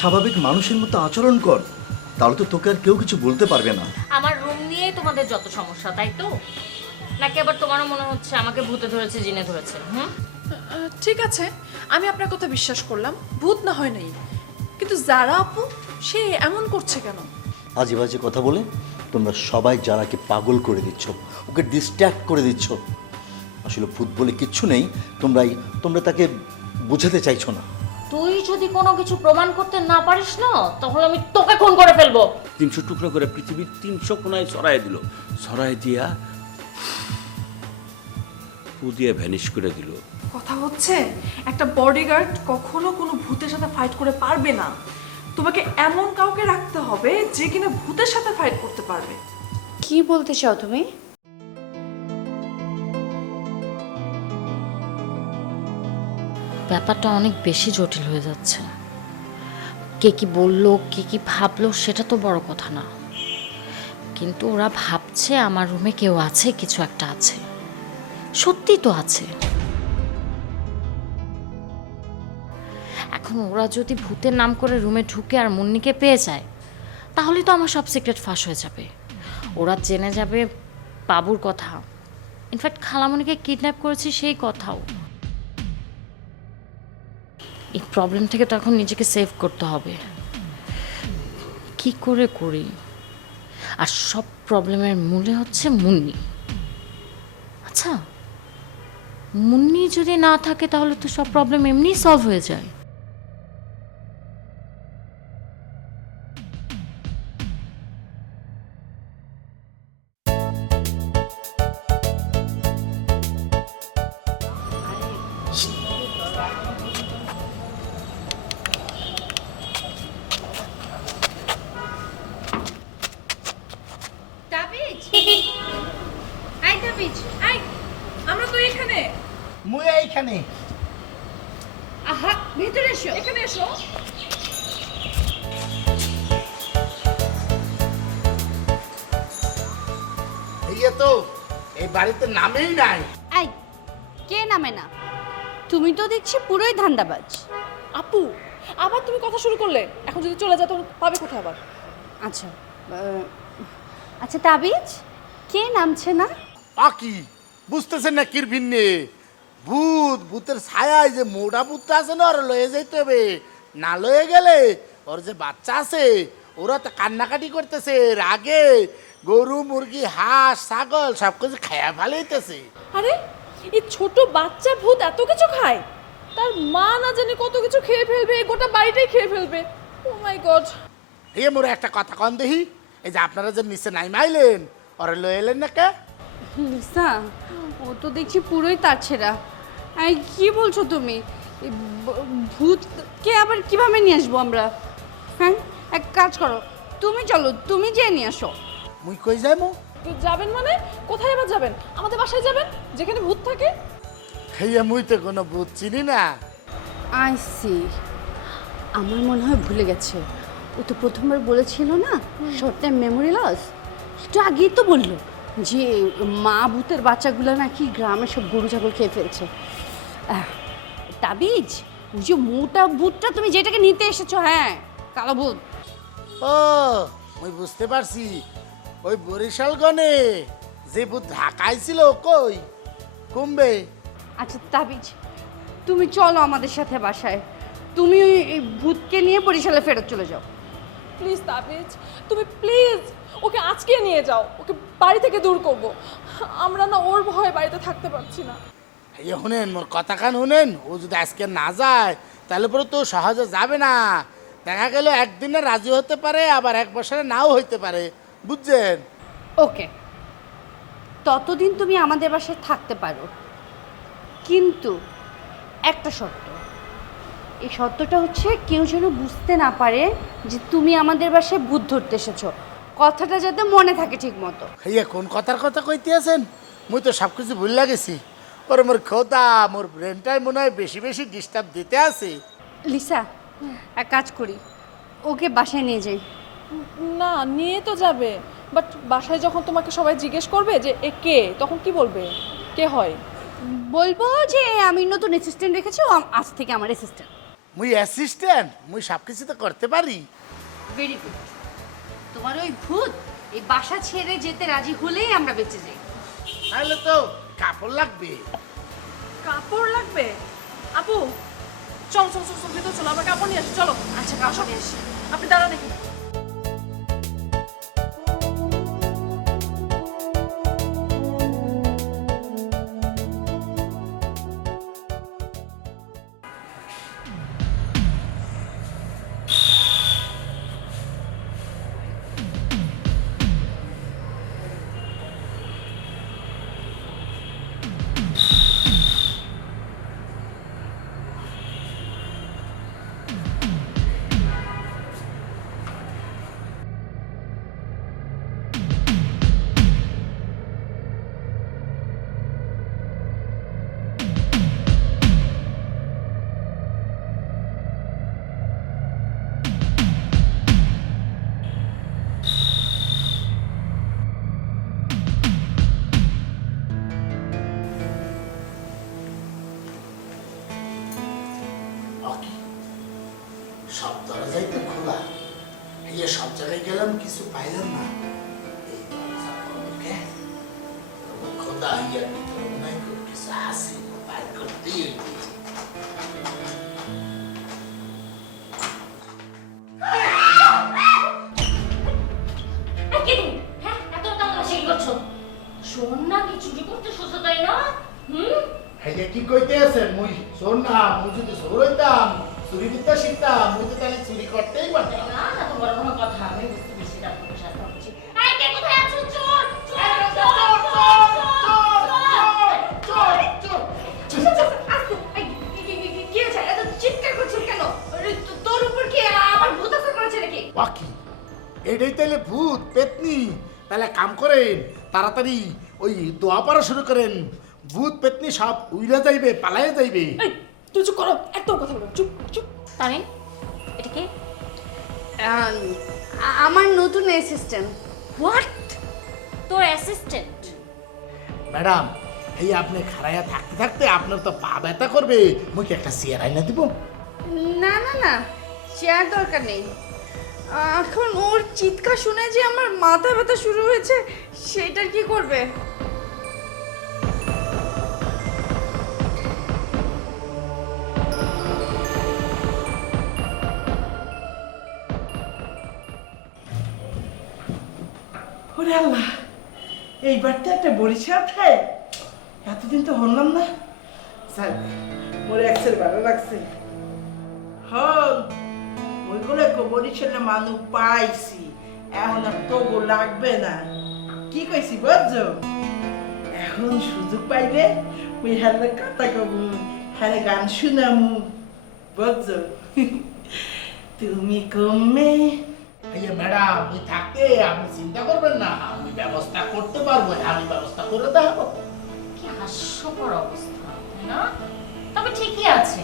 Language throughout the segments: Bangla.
স্বাভাবিক মানুষের মতো আচরণ কর, তাহলে তো তোকে আর কেউ কিছু বলতে পারবে না। আমার রুম নিয়েই তোমাদের যত সমস্যা, তাই তো? নাকি আবার তোমারও মনে হচ্ছে আমাকে ভূতে ধরেছে, জিনে ধরেছে? ঠিক আছে, আমি আপনার কথা বিশ্বাস করলাম, ভূত না হয় নাই, কিন্তু যারা আপু সে এমন করছে কেন? আজে বাজে কথা বলে তোমরা সবাই যারাকে পাগল করে দিচ্ছ, ওকে ডিস্ট্র্যাক্ট করে দিচ্ছ। আসলে ভূত বলে কিচ্ছু নেই, তোমরা তাকে বোঝাতে চাইছো না। তুই যদি কোনো কিছু প্রমাণ করতে না পারিস না, তাহলে আমি তোকে খুন করে ফেলবো। 300 টুকরো করে পৃথিবীর 300 কোনায় ছড়াই দিল, ছড়াই দিয়া ফু দিয়ে ভ্যানিশ করে দিল। কথা হচ্ছে একটা বডিগার্ড কখনো কোনো ভূতের সাথে ফাইট করে পারবে না। তোমাকে এমন কাউকে রাখতে হবে যে কিনা ভূতের সাথে ফাইট করতে পারবে। কি বলতে চাও তুমি? ব্যাপারটা অনেক বেশি জটিল হয়ে যাচ্ছে। কে কি বললো, কে কি ভাবলো, সেটা তো বড় কথা না, কিন্তু ওরা ভাবছে আমার রুমে কেউ আছে, কিছু একটা আছে। সত্যি তো আছে। এখন ওরা যদি ভূতের নাম করে রুমে ঢুকে আর মুন্নিকে পেয়ে যায়, তাহলে তো আমার সব সিক্রেট ফাঁস হয়ে যাবে। ওরা জেনে যাবে বাবুর কথা, ইনফ্যাক্ট খালামণিকে কিডন্যাপ করেছি সেই কথাও। এই প্রবলেম থেকে তো এখন নিজেকে সেভ করতে হবে। কি করে করি? আর সব প্রবলেমের মূলে হচ্ছে মুন্নি। আচ্ছা, মুন্নি যদি না থাকে তাহলে তো সব প্রবলেম এমনি সলভ হয়ে যায়। আমরা তো এখানে। মুই এইখানে। আহা, ভেতরে এসো। এখানে এসো। এই তো এই বাড়িতে নামেই নাই। এই, কে নামে না? তুমি তো দেখছি পুরোই ধান্দাবাজ। আপু, আবার তুমি কথা শুরু করলে। এখন যদি চলে যাও তখন পাবে কোথায় আবার? আচ্ছা, আচ্ছা তাবিজ, কে নামছে না? পাকি বুঝতেছেন না কির ভিন্নে? ভূতের ছায়ায় যে মোটা ভূতটা আছে না, ওর লয়ে যাইতে হবে। না লয়ে গেলে ওর যে বাচ্চা আছে ওরা তো কান্নাকাটি করতেছে, রাগে গরু মুরগি হাঁস ছাগল সব কিছু খায়া ফেলাইতেছে। আরে এই ছোট বাচ্চা ভূত এত কিছু খায়? তার মা না জানি কত কিছু খেয়ে ফেলবে, গোটা বাড়িটাই খেয়ে ফেলবে। ও মাই গড। এই মোরে একটা কথা কন দেখি, এই যে আপনারা যে নিচে নাই মাইলেন ওরা লয়ে এলেন না কে? লিসা, ও তো দেখছি পুরোই তার ছেঁড়া। এই কি বলছো তুমি? এই ভূতকে আবার কিভাবে নিয়ে আসবো আমরা? হ্যাঁ, এক কাজ করো, তুমি চলো, তুমি যেয়ে নিয়ে আসো। মুই কই যাইমু? যাবেন মানে? কোথায় আবার যাবেন? আমাদের বাসায় যাবেন যেখানে ভূত থাকে? হেয়া মুই তো কোনো ভূত চিনি না। আই সি, আমার মনে হয় ভুলে গেছে। ও তো প্রথমবার বলেছিল না শর্ট টাইম মেমোরি লস, একটু আগেই তো বললো যে মা ভূতের বাচ্চাগুলো নাকি গ্রামে সব গরু ছাগল খেয়ে ফেলছে। তাবিজ, ওই যে মোটা ভূতটা তুমি যেটাকে নিতে এসেছো, হ্যাঁ, কালো ভূত। ও মুই বুঝতে পারছি, ওই বরিশাল গনে যে ভূত ঢাকায় ছিল কই কমবে। আচ্ছা তাবিজ, তুমি চলো আমাদের সাথে বাসায়। তুমি ওই এই ভূতকে নিয়ে বরিশালে ফেরত চলে যাও। প্লিজ তাবিজ, তুমি প্লিজ ওকে আজকে নিয়ে যাও, ওকে বাড়ি থেকে দূর করব। আমরা না ওর ভয়ে বাড়িতে থাকতে পারছি না। এই শুনেন মোর কথা কান শুনেন, ও যদি আজকে না যায় তাহলে পরে তো সহজে যাবে না। দেখা গেল একদিনে রাজি হতে পারে, আবার এক বছরে নাও হইতে পারে, বুঝছেন? ওকে, ততদিন তুমি আমাদের বাসায় থাকতে পারো, কিন্তু একটা শর্ত। এই শর্তটা হচ্ছে কেউ যেন বুঝতে না পারে যে তুমি আমাদের বাসায় ভূত ধরতে এসেছো। কথাটা যাতে মনে থাকে ঠিক মতো। হেয়া কোন কথার কথা কইতে আছেন? মুই তো সব কিছু ভুল লাগেছি। ওর মোর খোদা, মোর ব্রেনটাই মনে হয় বেশি বেশি ডিস্টার্ব দিতে আছে। লিসা, এক কাজ করি, ওকে বাসায় নিয়ে যাই। না, নিয়ে তো যাবে, বাট বাসায় যখন তোমাকে সবাই জিজ্ঞেস করবে যে এ কে, তখন কি বলবে? কে হয়? বলবো যে আমি নতুন অ্যাসিস্ট্যান্ট রেখেছি, ও আজ থেকে আমার অ্যাসিস্ট্যান্ট। মুই অ্যাসিস্ট্যান্ট, মুই সব কিছু তো করতে পারি। Very good. তোমার ওই ভূত এই বাসা ছেড়ে যেতে রাজি হলেই আমরা বেঁচে যাই। তাহলে তো কাপড় লাগবে। কাপড় লাগবে? আপু চলো চলো চলো চলো, ভিতর চলো, আমরা কাপড় নিয়ে আসি, চলো। আচ্ছা কাপড় নিয়ে আসি। আপনি দাঁড়ান এখানে। সব দরজাই তো খোলা, এই যে সব জায়গায় গেলাম কিছু পাইলাম না। এই দরজা বন্ধ কে? তবে খোদা ইয়ার ভিতরে মনে হয় খুব কিছু আছে, বাইর করতেই হইবে। শোন না, কি চুরি করতে সোজা তাই না? এই যে কি কইতে আছে? মুই শোন না, মুই যদি শোর হইতাম, চুরি বিদ্যা শিখতাম, মুই তো তাহলে চুরি করতেই পারতাম। না না, তো বড় কোনো কথা, আমি বুঝতে পেরেছি এটা আপনার সাথে হচ্ছে। এই কে কোথায় আছো? চোর চোর চোর বাকি এটাই তাহলে ভূত পেতনি। তাহলে কাম করেন, তাড়াতাড়ি ওই দোয়া পড়া শুরু করেন। ভূত পেতনি সব উইলা যাইবে, পালাইয়া যাইবে। এই তুই চুপ করো, একদম কথা বলো, চুপ চুপ। তারিন, এটা কে? আমার নতুন অ্যাসিস্ট্যান্ট। হোয়াট? তোর অ্যাসিস্ট্যান্ট? ম্যাডাম, এই আপনি খাড়াইয়া থাকতে থাকতে আপনার তো পা ব্যথা করবে, মুই কি একটা চেয়ার আইনা দিব? না না না, চেয়ার দরকার নেই। এখন ওর চিৎকার শুনে যে আমার মাথা ব্যথা শুরু হয়েছে, সেটার কি করবে? ওরে আল্লাহ, এইবার তো একটা বরিশাল খায়, এতদিন তো হলাম না। যাক, মোর একসের ভালো লাগছে। হন ওইগুলো বরিশালে মানুষ পাইছি, এখন আর তবু লাগবে না। কি কইছি বুঝছো? এখন সুযোগ পাইলে ওই হারে কথা কব, হারে গান শুনামু, বুঝছো? তুমি কমে। এই যে ম্যাডাম, ওই থাকতে আপনি চিন্তা করবেন না, আমি ব্যবস্থা করতে পারবো, আমি ব্যবস্থা করে দেবো। কি হাস্যকর অবস্থা, তাই না? তবে ঠিকই আছে,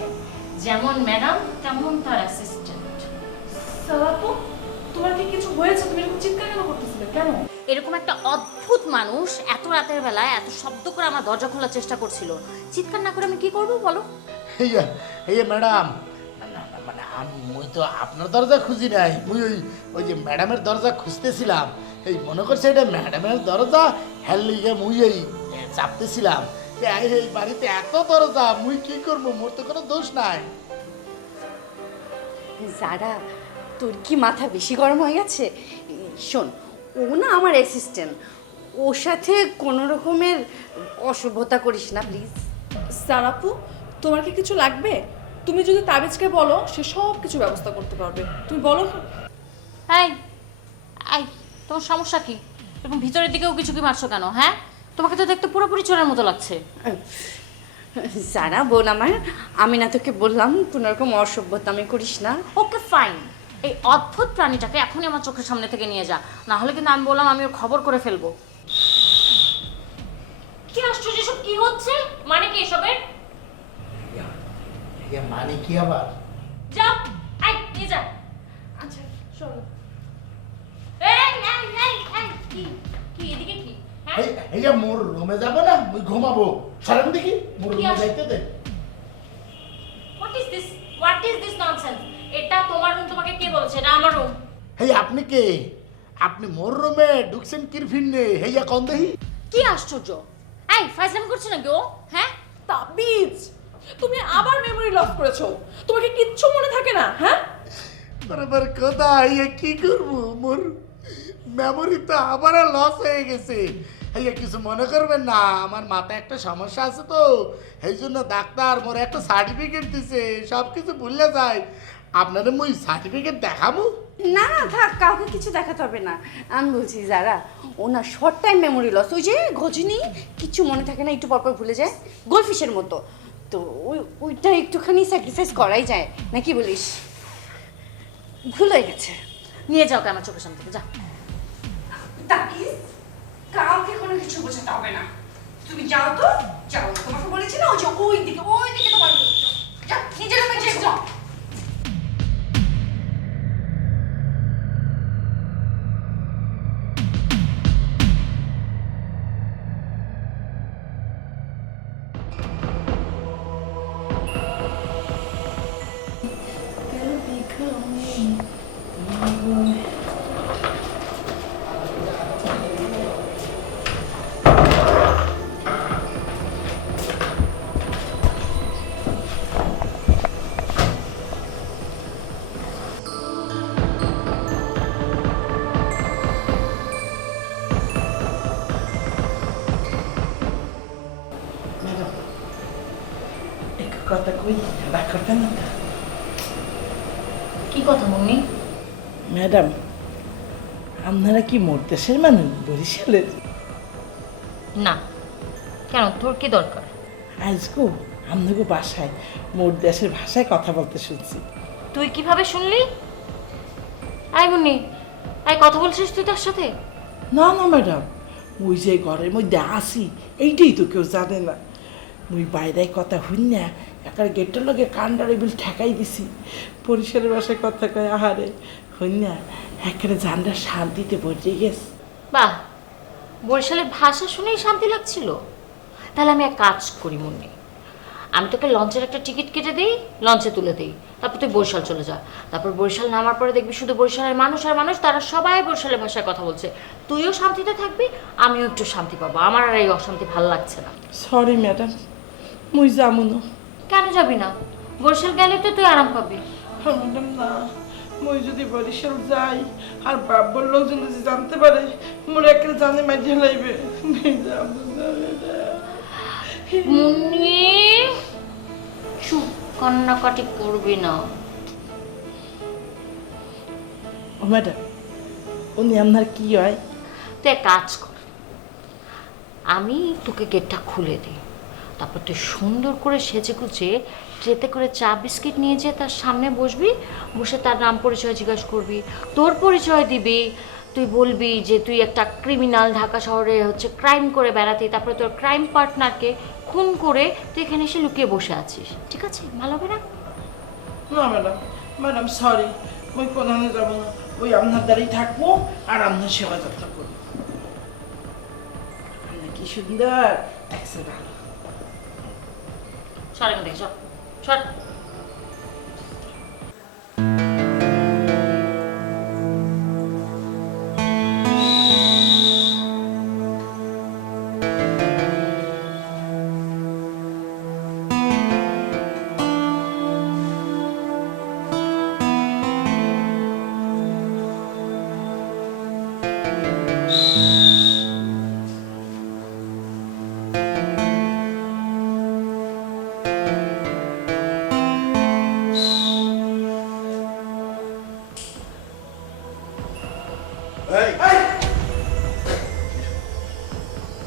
যেমন ম্যাডাম তেমন তার অ্যাসিস্ট্যান্ট। সালাপু, তোমার কি কিছু হয়েছে? তুমি এরকম চিৎকার কেন করতেছিলে, কেন? এরকম একটা অদ্ভুত মানুষ এত রাতের বেলায় এত শব্দ করে আমার দরজা খোলার চেষ্টা করছিল। চিৎকার না করে আমি কি করবো বলো? এই যে ম্যাডাম, মানে মুই তো আপনার দরজা খুঁজি নাই, মুই ওই যে ম্যাডামের দরজা খুঁজতেছিলাম। এই মনে করছে এটা ম্যাডামের দরজা, হ্যাঁ লিগে মুই এই চাপতেছিলাম। এই বাড়িতে এত দরজা, মুই কি করবো? মোর তো কোনো দোষ নাই। যারা, তোর কি মাথা বেশি গরম হয়ে গেছে? শোন, ও না আমার অ্যাসিস্ট্যান্ট, ওর সাথে কোনো রকমের অসভ্যতা করিস না প্লিজ। সারাপু, তোমার কি কিছু লাগবে? তুমি যদি তাবিজকে বলো, সে সব কিছু ব্যবস্থা করতে পারবে। তুমি বলো। এই এই, তোমার সমস্যা কি? এরকম ভিতরের দিকেও কিছু কি মারছো কেন? হ্যাঁ, তোমাকে তো দেখতে পুরোপুরি চোরের মতো লাগছে। যারা বোন আমার, আমি না তোকে বললাম কোনো রকম অসভ্যতা আমি করিস না। ওকে ফাইন, এই অদ্ভুত প্রাণীটাকে এখনই আমার চোখের সামনে থেকে নিয়ে যা, না হলে কিন্তু আমি বললাম আমি ওর খবর করে ফেলবো। কি আশ্চর্য, সব কি হচ্ছে? মানে কি এসবের? মানে কি আবার? যাও, এই নিয়ে যা। আচ্ছা চলো। এই কি কি এদিকে কি? হ্যাঁ, এই যে মোর রুমে যাবো না, মুই ঘুমাবো। সরেন দেখি, মোর কি রুমে আস- যাইতে দে। What is is this nonsense? এটা তোমার রুম, তোমাকে কে বলেছে এটা আমার রুম? হেই আপনি কে? আপনি মোর রুমে ঢুকছেন কির ভিন্নে? হেইয়া কন দেহি। কি আশ্চর্য! এই ফাইজলামি করছে নাকি ও? হ্যাঁ, তাবিজ, তুমি আবার মেমরি লস করেছো। তোমাকে কিচ্ছু মনে থাকে না, হ্যাঁ? বরাবর কথা হেইয়া কি করবো? মোর মেমোরি তো আবার লস হয়ে গেছে। হেইয়া কিছু মনে করবেন না, আমার মাথায় একটা সমস্যা আছে তো, এই জন্য ডাক্তার মোর একটা সার্টিফিকেট দিছে, সব কিছু ভুলে যায়। আপনাদের মুই সার্টিফিকেট দেখাবো? না না থাক, কাউকে কিছু দেখাতে হবে না। আমি বলছি যারা ওনার শর্ট টাইম মেমোরি লস, ওই যে গজনি কিছু মনে থাকে না, একটু পরপর ভুলে যায়, গোলফিশের মতো। তো ওইটা একটুখানি স্যাক্রিফাইস করাই যায় নাকি বলিস? ভুল হয়ে গেছে। নিয়ে যাও কে আমার চোখের সামনে থেকে, যা। তাবিজ, কাউকে কোনো কিছু বোঝাতে হবে না। তুমি যাও তো, যাও। তোমাকে বলেছি না, ওই দিকে তোমার room। যাও, নিজের রুমে যাও। ম্যাডাম, এক কথা কই, রাগ করবেন না? কি কথা মম্মি? ম্যাডাম, আপনারা কি মোর দেশের মানুষ, বরিশালের? না, কেন, তোর কি দরকার? আজগো আপনাকে বাসায় মোর দেশের ভাষায় কথা বলতে শুনছি। তুই কিভাবে শুনলি? আই মুন্নি, আই কথা বলছিস তুই তার সাথে? না না ম্যাডাম, মুই যে ঘরের মধ্যে আসি এইটাই তো কেউ জানে না। মুই বাইরে কথা হইন না, একার গেটের লগে কান্ডারে বিল ঠেকাই দিছি। বরিশালের ভাষায় কথা কয়, আহারে হইন না, একেবারে জানটা শান্তিতে বসে গেছে। বাহ, বরিশালের ভাষা শুনেই শান্তি লাগছিল। তাহলে আমি এক কাজ করি মুন্নি, আমি তোকে লঞ্চের একটা টিকিট কেটে দিই, লঞ্চে তুলে দিই, তারপর তুই বরিশাল চলে যা। তারপর বরিশাল নামার পরে দেখবি শুধু বরিশালের মানুষ আর মানুষ, তারা সবাই বরিশালের ভাষায় কথা বলছে। তুইও শান্তিতে থাকবি, আমিও একটু শান্তি পাবো। আমার আর এই অশান্তি ভালো লাগছে না। সরি ম্যাডাম, মুই যাবো না। কেন যাবি না? বরিশাল গেলে তো তুই আরাম পাবি। ম্যাডাম না, মুই যদি বরিশাল যাই আর বাবার লোকজন যদি জানতে পারে, মোর একে জানে মাঝে লাইবে। যাবো না ম্যাডাম। মুন্নি, চুপ, কান্নাকাটি করবি না। ও ম্যাডাম, উনি আপনার কি হয়? তুই এক কাজ কর, আমি তোকে গেটটা খুলে দিই, তারপর তুই সুন্দর করে সেজে গুজে ট্রেতে করে চা বিস্কিট নিয়ে যেয়ে তার সামনে বসবি, বসে তার নাম পরিচয় জিজ্ঞাসা করবি, তোর পরিচয় দিবি, তুই বলবি যে তুই একটা ক্রিমিনাল, ঢাকা শহরে হচ্ছে ক্রাইম করে বেড়াতি, তারপরে তোর ক্রাইম পার্টনারকে খুন করে তুই এখানে এসে লুকিয়ে বসে আছিস। ঠিক আছে? ভালো হবে না? না ম্যাডাম, ম্যাডাম সরি, মুই কোথাও যাবো না। ওই আপনার দ্বারাই থাকবো আর আপনার সেবা যত্ন করবো। আপনি কি সুন্দর, একশো ভালো। সর এখান থেকে, সর সর।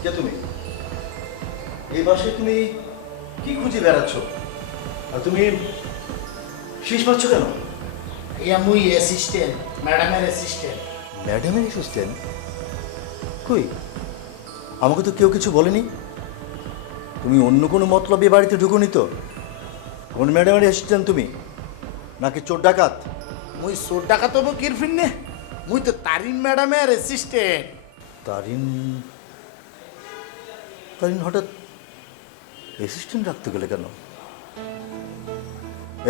কে তুমি? এই বাসায় তুমি কি খুঁজে বেড়াচ্ছ? আর তুমি শীষ পাচ্ছ কেন? ইয়া মুই অ্যাসিস্ট্যান্ট, ম্যাডামের অ্যাসিস্ট্যান্ট। ম্যাডামের অ্যাসিস্ট্যান্ট? কই, আমাকে তো কেউ কিছু বলেনি। তুমি অন্য কোনো মতলবে এ বাড়িতে ঢুকুনি তো? কোন ম্যাডামের অ্যাসিস্ট্যান্ট তুমি? নাকি চোর ডাকাত? মুই চোর ডাকাত হবো কির ফিরনে? মুই তো তারিন ম্যাডামের অ্যাসিস্ট্যান্ট। তারিন? তারিন হঠাৎ অ্যাসিস্ট্যান্ট রাখতে গেলে কেন?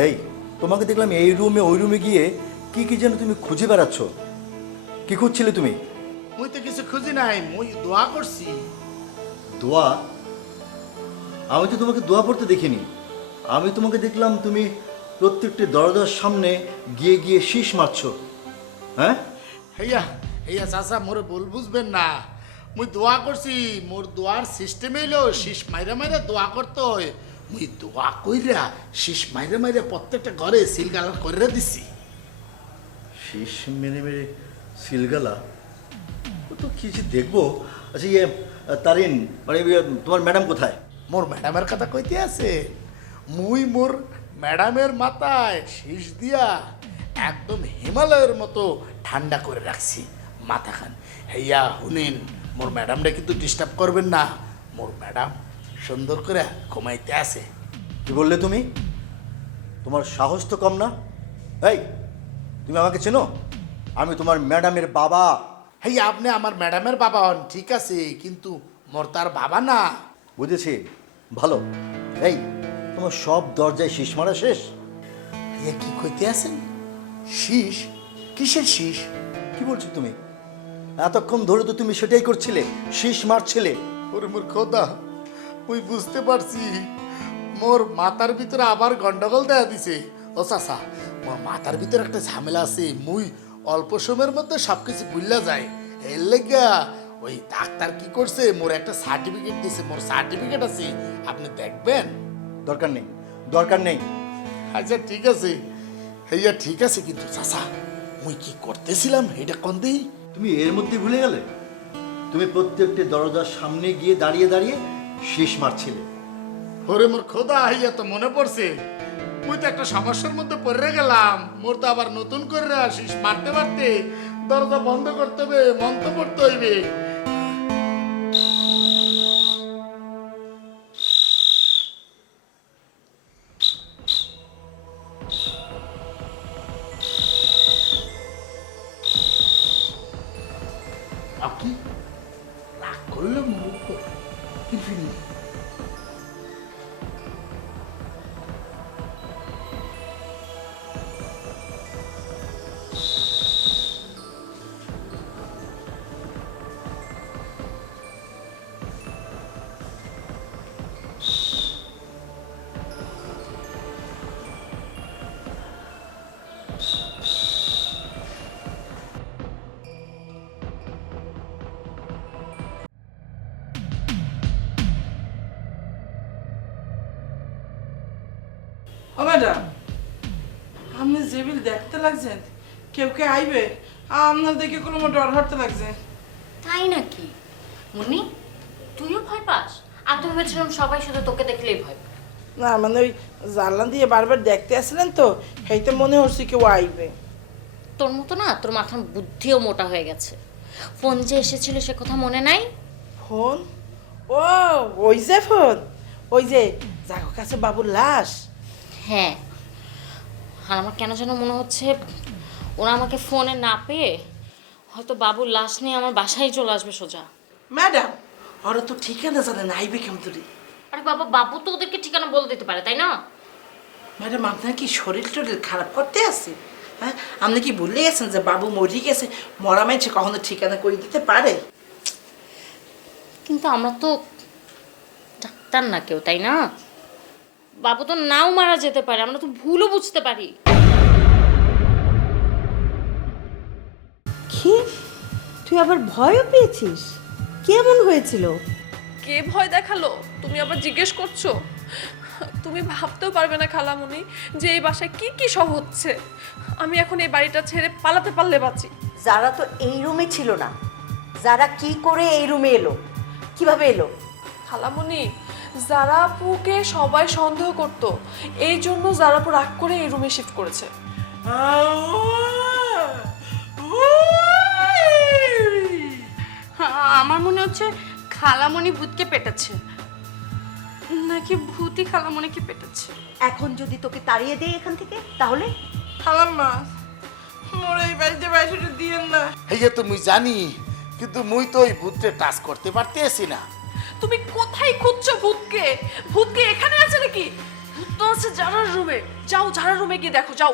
এই তোমাকে দেখলাম এই রুমে ওই রুমে গিয়ে কি কি যেন তুমি খুঁজে বেড়াচ্ছ। কি খুঁজছিলে তুমি? মুই তো কিছু খুঁজি নাই, মুই দোয়া করছি। দোয়া? আমি তো তোমাকে দোয়া পড়তে দেখিনি। আমি তোমাকে দেখলাম তুমি প্রত্যেকটি দরজার সামনে গিয়ে গিয়ে শীষ মারছো। হ্যাঁ, হেয়া হেয়া চাচা, মোরে ভুল বুঝবেন না। মুই দোয়া করছি, মোর দোয়ার সিস্টেম হইলো শীষ মাইরা মাইরা দোয়া করতে হয়। মুই দোয়া কইরা শীষ মাইরা মাইরা প্রত্যেকটা ঘরে সিলগালা করে দিছি। শীষ মেরে মেরে সিলগালা? ও তো কি যে দেখবো। আচ্ছা ইয়ে তারিন, মানে তোমার ম্যাডাম কোথায়? মোর ম্যাডামের কথা কইতে আছে? মুই মোর ম্যাডামের মাথায় শীষ দিয়া একদম হিমালয়ের মতো ঠান্ডা করে রাখছি মাথাখান। হেয়া হুনেন, মোর ম্যাডামটা কিন্তু ডিস্টার্ব করবেন না। মোর ম্যাডাম সুন্দর করে ঘুমাইতে আছে। কি বললে তুমি? তোমার সাহস তো কম না। এই, তুমি আমাকে চেনো? আমি তোমার ম্যাডামের বাবা। হেয়া আপনি আমার ম্যাডামের বাবা হন ঠিক আছে, কিন্তু মোর তার বাবা না। বুঝেছি, ভালো। এই, তোমার সব দরজায় শীষ মারা শেষ? হেয়া কি কইতে আছেন? শীষ? কিসের শীষ? কি বলছো তুমি? এতক্ষণ ধরে তো তুমি সেটাই করছিলে, শীষ মারছিলে। ওরে মোর খোদা, মুই বুঝতে পারছি মোর মাথার ভিতরে আবার গন্ডগোল দেখা দিছে। ও চাচা, মোর মাথার ভিতরে একটা ঝামেলা আছে। মুই অল্প সময়ের মধ্যে সবকিছু ভুললা যায়। এর লেগা ওই ডাক্তার কি করছে, মোর একটা সার্টিফিকেট দিছে। মোর সার্টিফিকেট আছে, আপনি দেখবেন? দরকার নেই, দরকার নেই। আচ্ছা ঠিক আছে, হইয়া ঠিক আছে, কিন্তু চাচা মুই কি করতেছিলাম এটা কোন দিই? তুমি এর মধ্যে ভুলে গেলে? তুমি প্রত্যেকটি দরজার সামনে গিয়ে দাঁড়িয়ে দাঁড়িয়ে শীষ মারছিলে। ওরে মোর খোদা, হইয়া তো মনে পড়ছে। মুই তো একটা সমস্যার মধ্যে পড়ে গেলাম। মোর তো আবার নতুন করে আসিস মারতে মারতে দরজা বন্ধ করতে হবে, মন্ত্র পড়তে হইবে। কি রাগ করলাম কি ফিরি? ও ম্যাডাম, আপনি যেবিল দেখতে লাগছেন, কেউ কে আইবে আপনার দেখে কোনো ডর হাঁটতে লাগছে। তাই নাকি? মুন্নি, তুইও ভয় পাস? আমি তো ভেবেছিলাম সবাই শুধু তোকে দেখলেই ভয় পায়। না মানে ওই জানলা দিয়ে বারবার দেখতে আসলেন তো, সেইতে মনে হচ্ছে কেউ আইবে। তোর মতো না, তোর মাথার বুদ্ধিও মোটা হয়ে গেছে। ফোন যে এসেছিল সে কথা মনে নাই? ফোন? ও ওই যে ফোন, ওই যে যার কাছে বাবুর লাশ। হ্যাঁ, আর আমার কেন যেন মনে হচ্ছে ওরা আমাকে ফোনে না পেয়ে হয়তো বাবুর লাশ নিয়ে আমার বাসায় চলে আসবে সোজা। ম্যাডাম, ওরা তো ঠিকানা জানে না, আইবে কেমন তুই? আরে বাবা, বাবু তো ওদেরকে ঠিকানা বলে দিতে পারে, তাই না? ম্যাডাম, আপনার কি শরীর টরীর খারাপ করতে আছে? হ্যাঁ, আপনি কি ভুলে গেছেন যে বাবু মরে গেছে? মরা মাইছে কখনো ঠিকানা করে দিতে পারে? কিন্তু আমরা তো ডাক্তার না কেউ, তাই না? বাবু তো নাও মারা যেতে পারে, আমরা তো ভুলও বুঝতে পারি। কি, তুই আবার ভয়ও পেয়েছিস? কেমন হয়েছিল? কে ভয় দেখালো তুমি আবার জিজ্ঞেস করছো? তুমি ভাবতেও পারবে না খালামুনি যে এই বাসায় কি কি সব হচ্ছে। আমি এখন এই বাড়িটা ছেড়ে পালাতে পারলে বাঁচি। যারা তো এই রুমে ছিল না, যারা কি করে এই রুমে এলো, কিভাবে এলো? খালামুনি, জারাপুকে সবাই সন্দেহ করত, এই জন্য জারাপু রাগ করে এই রুমে শিফট করেছে। আমার মনে হচ্ছে খালামণি ভূতকে পেটাচ্ছে, নাকি ভূতই খালামণিকে পেটাচ্ছে। এখন যদি তোকে তাড়িয়ে দেয় এখান থেকে, তাহলে? খালাম্মা, মোর এই বাড়িতে বাইরে দিয়েন না। হইয়া তো মুই জানি, কিন্তু মুই তো ওই ভূতরে টাচ করতে পারতেছি না। তুমি কোথায় খুঁজছো ভূতকে? ভূতকে এখানে আছে নাকি? ভূত তো আছে জারার রুমে, যাও জারার রুমে গিয়ে দেখো, যাও।